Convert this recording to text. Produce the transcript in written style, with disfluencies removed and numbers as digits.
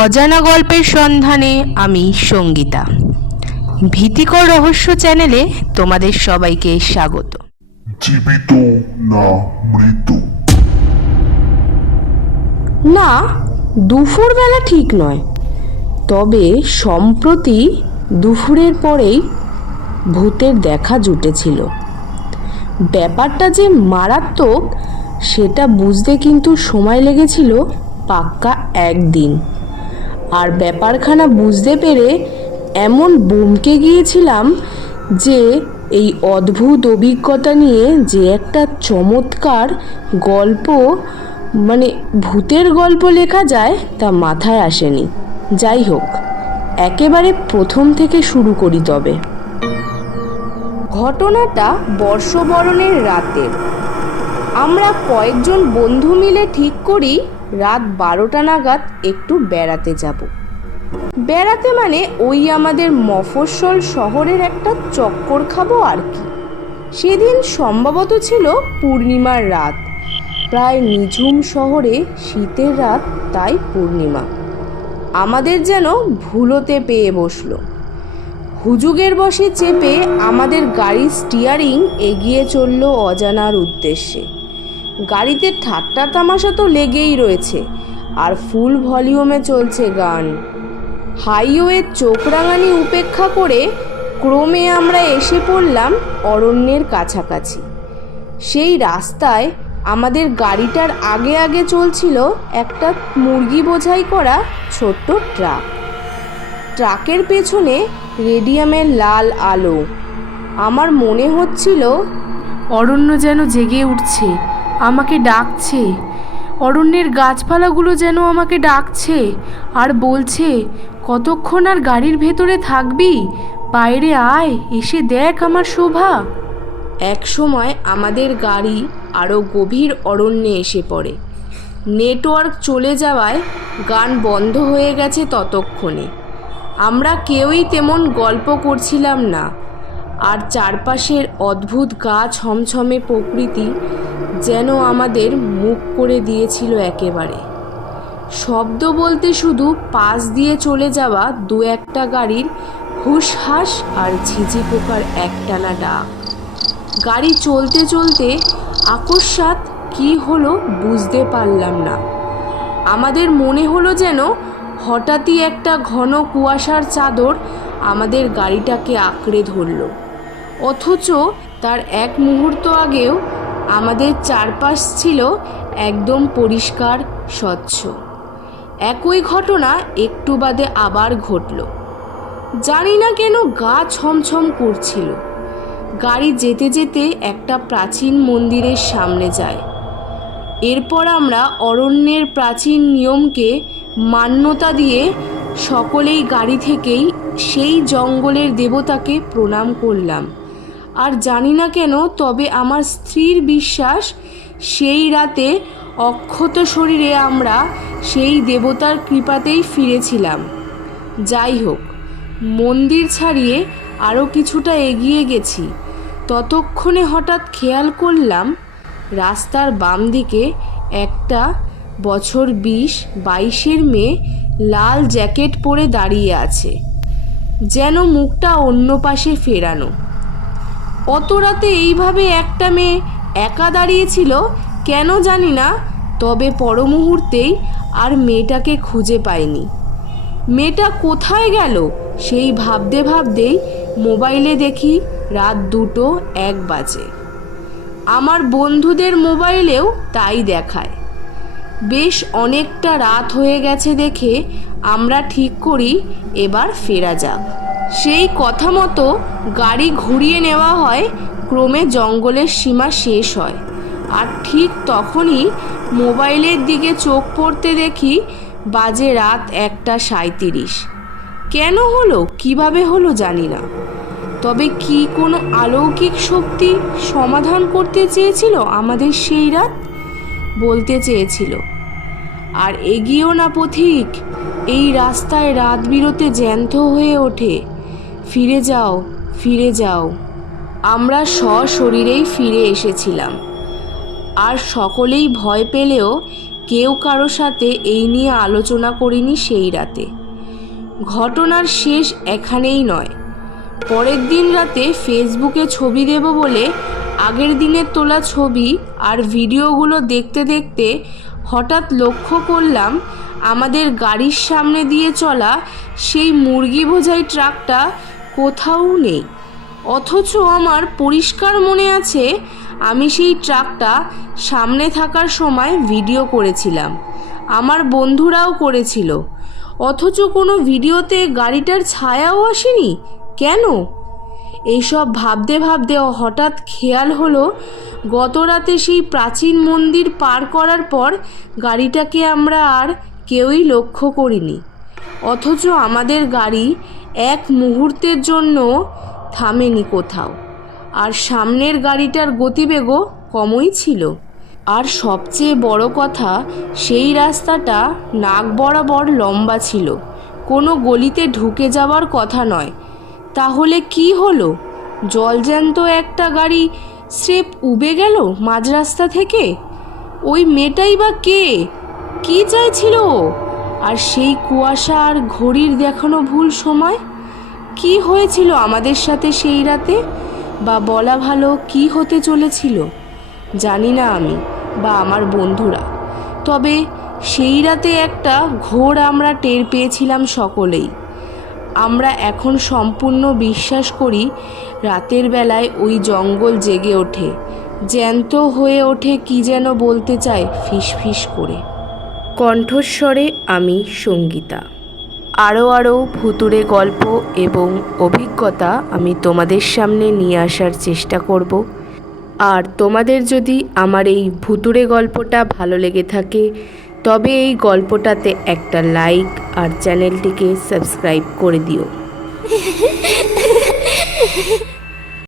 অজানা গল্পের সন্ধানে আমি সঙ্গীতা। ভীতিকর রহস্য চ্যানেলে তোমাদের সবাইকে স্বাগত। জীবিত না মৃত? না, দুপুরবেলা ঠিক নয়, তবে সম্প্রতি দুপুরের পরেই ভূতের দেখা জুটেছিল। ব্যাপারটা যে মারাত্মক সেটা বুঝতে কিন্তু সময় লেগেছিল পাক্কা একদিন। আর ব্যাপারখানা বুঝতে পেরে এমন বমকে গিয়েছিলাম যে এই অদ্ভুত অভিজ্ঞতা নিয়ে যে একটা চমৎকার গল্প ভূতের গল্প লেখা যায় তা মাথায় আসেনি। যাই হোক, একেবারে প্রথম থেকে শুরু করি। তবে ঘটনাটা বর্ষবরণের রাতের। আমরা কয়েকজন বন্ধু মিলে ঠিক করি রাত 12টা নাগাদ একটু বেড়াতে যাব। বেড়াতে মানে ওই আমাদের মফস্বল শহরের একটা চক্কর খাবো আর কি। সেদিন সম্ভবত ছিল পূর্ণিমার রাত, প্রায় নিঝুম শহরে শীতের রাত, তাই পূর্ণিমা আমাদের যেন ভুলোতে পেয়ে বসলো। হুজুগের বসে চেপে আমাদের গাড়ির স্টিয়ারিং এগিয়ে চলল অজানার উদ্দেশ্যে। গাড়িতে ঠাট্টা তামাশা তো লেগেই রয়েছে, আর ফুল ভলিউমে চলছে গান। হাইওয়ের চোখরাঙানি উপেক্ষা করে ক্রমে আমরা এসে পড়লাম অরণ্যের কাছাকাছি। সেই রাস্তায় আমাদের গাড়িটার আগে আগে চলছিল একটা মুরগি বোঝাই করা ছোট্ট ট্রাক। ট্রাকের পেছনে রেডিয়ামের লাল আলো। আমার মনে হচ্ছিল অরণ্য যেন জেগে উঠছে, আমাকে ডাকছে। অরণ্যের গাছপালাগুলো যেন আমাকে ডাকছে আর বলছে, কতক্ষণ আর গাড়ির ভেতরে থাকবি? বাইরে আয়, এসে দেখ আমার শোভা। এক সময় আমাদের গাড়ি আরও গভীর অরণ্যে এসে পড়ে। নেটওয়ার্ক চলে যাওয়ায় গান বন্ধ হয়ে গেছে ততক্ষণে। আমরা কেউই তেমন গল্প করছিলাম না, আর চারপাশের অদ্ভুত গা ছমছমে প্রকৃতি যেন আমাদের মুখ করে দিয়েছিল একেবারে। শব্দ বলতে শুধু পাশ দিয়ে চলে যাওয়া দু একটা গাড়ির হুসহাস আর ঝিঝি পোকার একটানা ডাক। গাড়ি চলতে চলতে আকস্মাৎ কি হলো বুঝতে পারলাম না। আমাদের মনে হলো যেন হঠাৎই একটা ঘন কুয়াশার চাদর আমাদের গাড়িটাকে আঁকড়ে ধরল, অথচ তার এক মুহূর্ত আগেও আমাদের চারপাশ ছিল একদম পরিষ্কার স্বচ্ছ। একই ঘটনা একটু বাদে আবার ঘটল। জানি না কেন গা ছমছম করছিল। গাড়ি যেতে যেতে একটা প্রাচীন মন্দিরের সামনে যায়। এরপর আমরা অরণ্যের প্রাচীন নিয়মকে মান্যতা দিয়ে সকলেই গাড়ি থেকেই সেই জঙ্গলের দেবতাকে প্রণাম করলাম। আর জানি না কেন, তবে আমার স্ত্রীর বিশ্বাস সেই রাতে অক্ষত শরীরে আমরা সেই দেবতার কৃপাতেই ফিরেছিলাম। যাই হোক, মন্দির ছাড়িয়ে আরও কিছুটা এগিয়ে গেছি। ততক্ষণে হঠাৎ খেয়াল করলাম রাস্তার বাম দিকে একটা বছর 20-22-এর মেয়ে লাল জ্যাকেট পরে দাঁড়িয়ে আছে, যেন মুখটা অন্য পাশে ফেরানো। অত রাতে এইভাবে একটা মেয়ে একা দাঁড়িয়েছিল কেন জানি না, তবে পর মুহূর্তেই আর মেয়েটাকে খুঁজে পাইনি। মেয়েটা কোথায় গেল সেই ভাবতে ভাবতেই মোবাইলে দেখি রাত 2:01 বাজে। আমার বন্ধুদের মোবাইলেও তাই দেখায়। বেশ অনেকটা রাত হয়ে গেছে দেখে আমরা ঠিক করি এবার ফেরা যাক। সেই কথা মতো গাড়ি ঘুরিয়ে নেওয়া হয়। ক্রমে জঙ্গলের সীমা শেষ হয়, আর ঠিক তখনই মোবাইলের দিকে চোখ পড়তে দেখি বাজে রাত 1:37। কেন হলো, কিভাবে হলো জানি না, তবে কি কোনো অলৌকিক শক্তি সমাধান করতে চেয়েছিল আমাদের সেই রাত, বলতে চেয়েছিল, আর এগিয়েও না পথিক এই রাস্তায় রাত বিরতে জ্যান্ত হয়ে ওঠে, ফিরে যাও, ফিরে যাও। আমরা সশরীরেই ফিরে এসেছিলাম, আর সকলেই ভয় পেলেও কেউ কারো সাথে এই নিয়ে আলোচনা করিনি সেই রাতে। ঘটনার শেষ এখানেই নয়। পরের দিন রাতে ফেসবুকে ছবি দেব বলে আগের দিনের তোলা ছবি আর ভিডিওগুলো দেখতে দেখতে হঠাৎ লক্ষ্য করলাম আমাদের গাড়ির সামনে দিয়ে চলা সেই মুরগি বোঝাই ট্রাকটা কোথাও নেই। অথচ আমার পরিষ্কার মনে আছে আমি সেই ট্রাকটা সামনে থাকার সময় ভিডিও করেছিলাম, আমার বন্ধুরাও করেছিল। অথচ কোনো ভিডিওতে গাড়িটার ছায়াও আসেনি কেন? এইসব ভাবতে ভাবতে হঠাৎ খেয়াল হলো গত রাতে সেই প্রাচীন মন্দির পার করার পর গাড়িটাকে আমরা আর কেউই লক্ষ্য করিনি। অথচ আমাদের গাড়ি এক মুহূর্তের জন্য থামেনি কোথাও, আর সামনের গাড়িটার গতিবেগও কমই ছিল। আর সবচেয়ে বড় কথা, সেই রাস্তাটা নাক বরাবর লম্বা ছিল, কোনো গলিতে ঢুকে যাওয়ার কথা নয়। তাহলে কি হলো? জলজ্যান্ত একটা গাড়ি স্রেফ উবে গেল মাঝ রাস্তা থেকে। ওই মেয়েটাই বা কে? কি চাইছিল ও? আর সেই কুয়াশা আর ঘড়ির দেখানো ভুল সময়, কি হয়েছিল আমাদের সাথে সেই রাতে? বা বলা ভালো কি হতে চলেছিল জানি না আমি বা আমার বন্ধুরা। তবে সেই রাতে একটা ঘোর আমরা টের পেয়েছিলাম সকলেই। আমরা এখন সম্পূর্ণ বিশ্বাস করি রাতের বেলায় ওই জঙ্গল জেগে ওঠে, জ্যান্ত হয়ে ওঠে, কি যেন বলতে চায় ফিসফিস করে। কণ্ঠস্বরে আমি সঙ্গীতা। আরও ভুতুড়ে গল্প এবং অভিজ্ঞতা আমি তোমাদের সামনে নিয়ে আসার চেষ্টা করব। আর তোমাদের যদি আমার এই ভুতুড়ে গল্পটা ভালো লেগে থাকে তবে এই গল্পটাতে একটা লাইক আর চ্যানেলটিকে সাবস্ক্রাইব করে দিও।